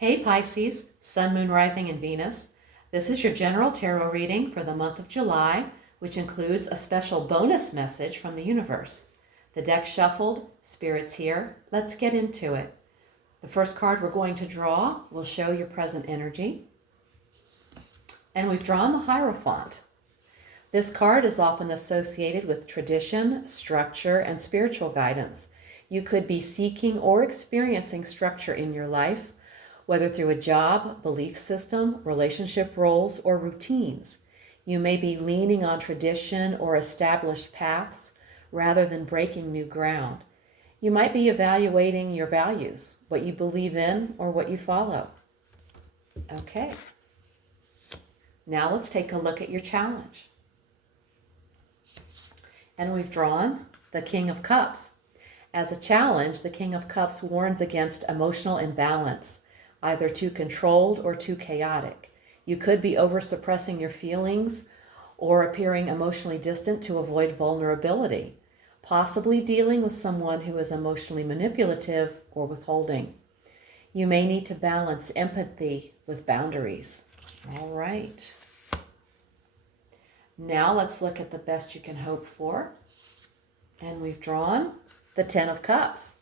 Hey Pisces, Sun, Moon, Rising, and Venus. This is your general tarot reading for the month of July, which includes a special bonus message from the universe. The deck shuffled, Spirit's here. Let's get into it. The first card we're going to draw will show your present energy. And we've drawn the Hierophant. This card is often associated with tradition, structure, and spiritual guidance. You could be seeking or experiencing structure in your life, whether through a job, belief system, relationship roles, or routines. You may be leaning on tradition or established paths rather than breaking new ground. You might be evaluating your values, what you believe in or what you follow. Okay. Now let's take a look at your challenge. And we've drawn the King of Cups. As a challenge, the King of Cups warns against emotional imbalance, either too controlled or too chaotic. You could be over-suppressing your feelings or appearing emotionally distant to avoid vulnerability, possibly dealing with someone who is emotionally manipulative or withholding. You may need to balance empathy with boundaries. All right. Now let's look at the best you can hope for. And we've drawn the Ten of Cups.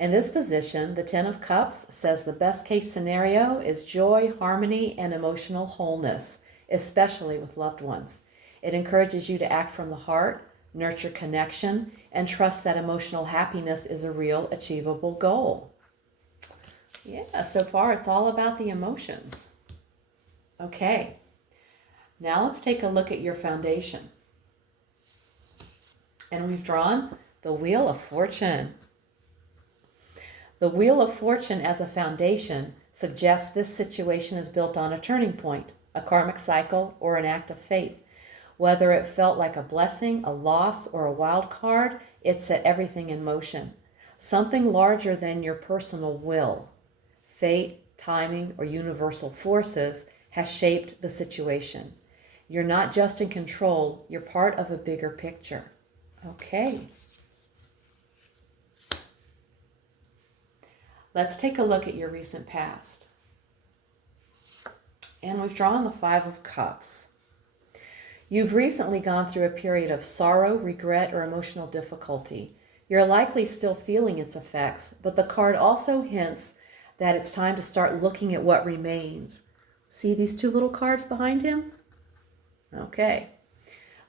In this position, the Ten of Cups says the best case scenario is joy, harmony, and emotional wholeness, especially with loved ones. It encourages you to act from the heart, nurture connection, and trust that emotional happiness is a real achievable goal. Yeah, so far it's all about the emotions. Okay, now let's take a look at your foundation. And we've drawn the Wheel of Fortune. The Wheel of Fortune as a foundation suggests this situation is built on a turning point, a karmic cycle, or an act of fate. Whether it felt like a blessing, a loss, or a wild card, it set everything in motion. Something larger than your personal will, fate, timing, or universal forces has shaped the situation. You're not just in control, you're part of a bigger picture. Okay. Let's take a look at your recent past. And we've drawn the Five of Cups. You've recently gone through a period of sorrow, regret, or emotional difficulty. You're likely still feeling its effects, but the card also hints that it's time to start looking at what remains. See these two little cards behind him? Okay.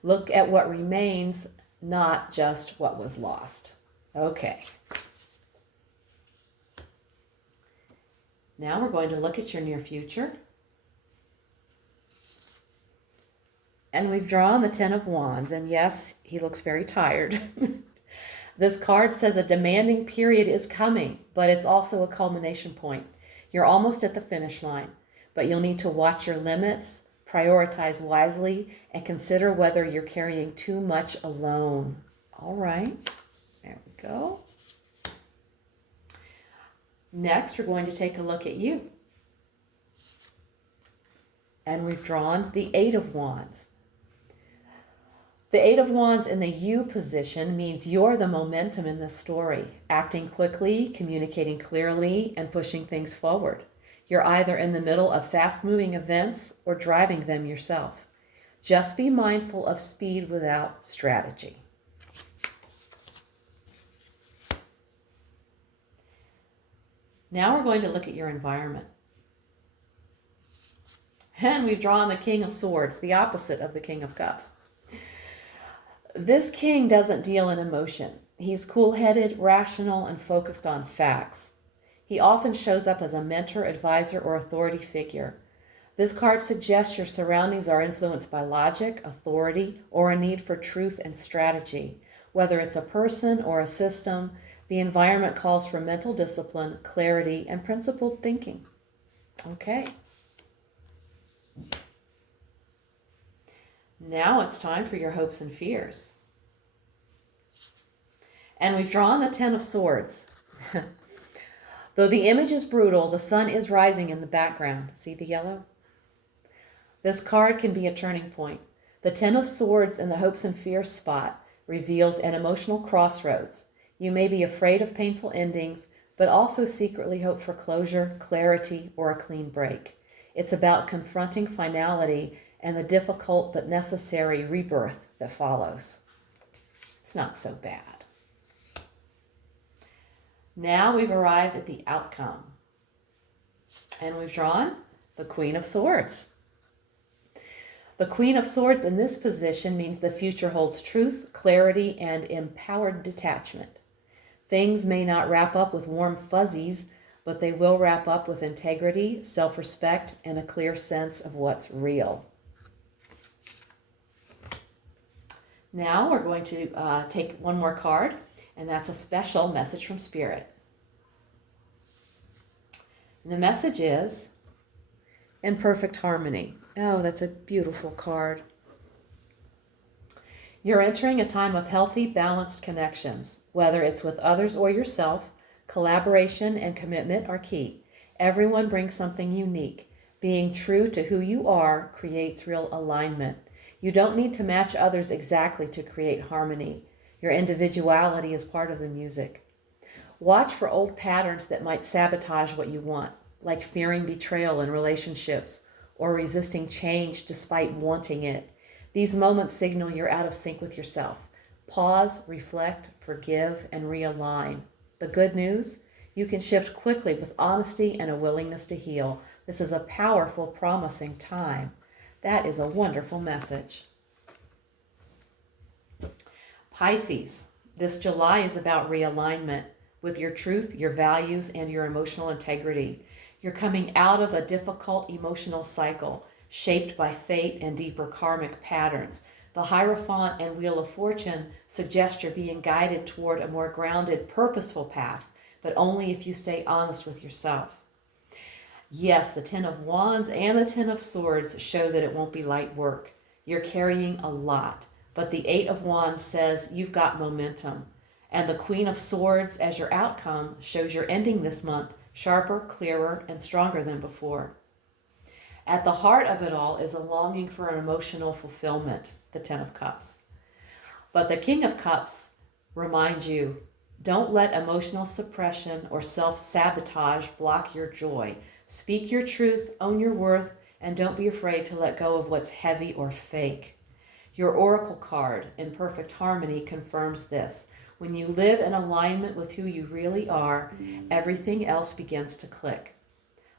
Look at what remains, not just what was lost. Okay. Now we're going to look at your near future. And we've drawn the Ten of Wands. And yes, he looks very tired. This card says a demanding period is coming, but it's also a culmination point. You're almost at the finish line, but you'll need to watch your limits, prioritize wisely, and consider whether you're carrying too much alone. All right, there we go. Next, we're going to take a look at you. And we've drawn the Eight of Wands. The Eight of Wands in the you position means you're the momentum in this story, acting quickly, communicating clearly, and pushing things forward. You're either in the middle of fast-moving events or driving them yourself. Just be mindful of speed without strategy. Now we're going to look at your environment. And we've drawn the King of Swords, the opposite of the King of Cups. This king doesn't deal in emotion. He's cool-headed, rational, and focused on facts. He often shows up as a mentor, advisor, or authority figure. This card suggests your surroundings are influenced by logic, authority, or a need for truth and strategy. Whether it's a person or a system, the environment calls for mental discipline, clarity, and principled thinking. Okay. Now it's time for your hopes and fears. And we've drawn the Ten of Swords. Though the image is brutal, the sun is rising in the background. See the yellow? This card can be a turning point. The Ten of Swords in the hopes and fears spot reveals an emotional crossroads. You may be afraid of painful endings, but also secretly hope for closure, clarity, or a clean break. It's about confronting finality and the difficult but necessary rebirth that follows. It's not so bad. Now we've arrived at the outcome. And we've drawn the Queen of Swords. The Queen of Swords in this position means the future holds truth, clarity, and empowered detachment. Things may not wrap up with warm fuzzies, but they will wrap up with integrity, self-respect, and a clear sense of what's real. Now we're going to take one more card, and that's a special message from Spirit. And the message is in perfect harmony. Oh, that's a beautiful card. You're entering a time of healthy, balanced connections. Whether it's with others or yourself, collaboration and commitment are key. Everyone brings something unique. Being true to who you are creates real alignment. You don't need to match others exactly to create harmony. Your individuality is part of the music. Watch for old patterns that might sabotage what you want, like fearing betrayal in relationships or resisting change despite wanting it. These moments signal you're out of sync with yourself. Pause, reflect, forgive, and realign. The good news? You can shift quickly with honesty and a willingness to heal. This is a powerful, promising time. That is a wonderful message. Pisces, this July is about realignment with your truth, your values, and your emotional integrity. You're coming out of a difficult emotional cycle shaped by fate and deeper karmic patterns. The Hierophant and Wheel of Fortune suggest you're being guided toward a more grounded, purposeful path, but only if you stay honest with yourself. Yes, the Ten of Wands and the Ten of Swords show that it won't be light work. You're carrying a lot, but the Eight of Wands says you've got momentum. And the Queen of Swords as your outcome shows you're ending this month sharper, clearer, and stronger than before. At the heart of it all is a longing for an emotional fulfillment, the Ten of Cups. But the King of Cups reminds you, don't let emotional suppression or self-sabotage block your joy. Speak your truth, own your worth, and don't be afraid to let go of what's heavy or fake. Your Oracle card in perfect harmony confirms this. When you live in alignment with who you really are, everything else begins to click.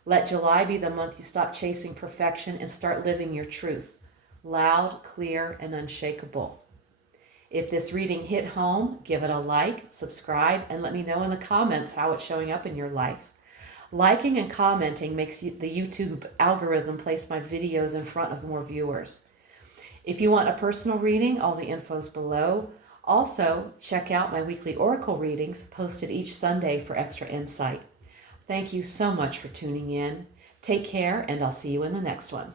Let July be the month you stop chasing perfection and start living your truth. Loud, clear, and unshakable. If this reading hit home, give it a like, subscribe, and let me know in the comments how it's showing up in your life. Liking and commenting makes the YouTube algorithm place my videos in front of more viewers. If you want a personal reading, all the info's below. Also, check out my weekly Oracle readings posted each Sunday for extra insight. Thank you so much for tuning in. Take care, and I'll see you in the next one.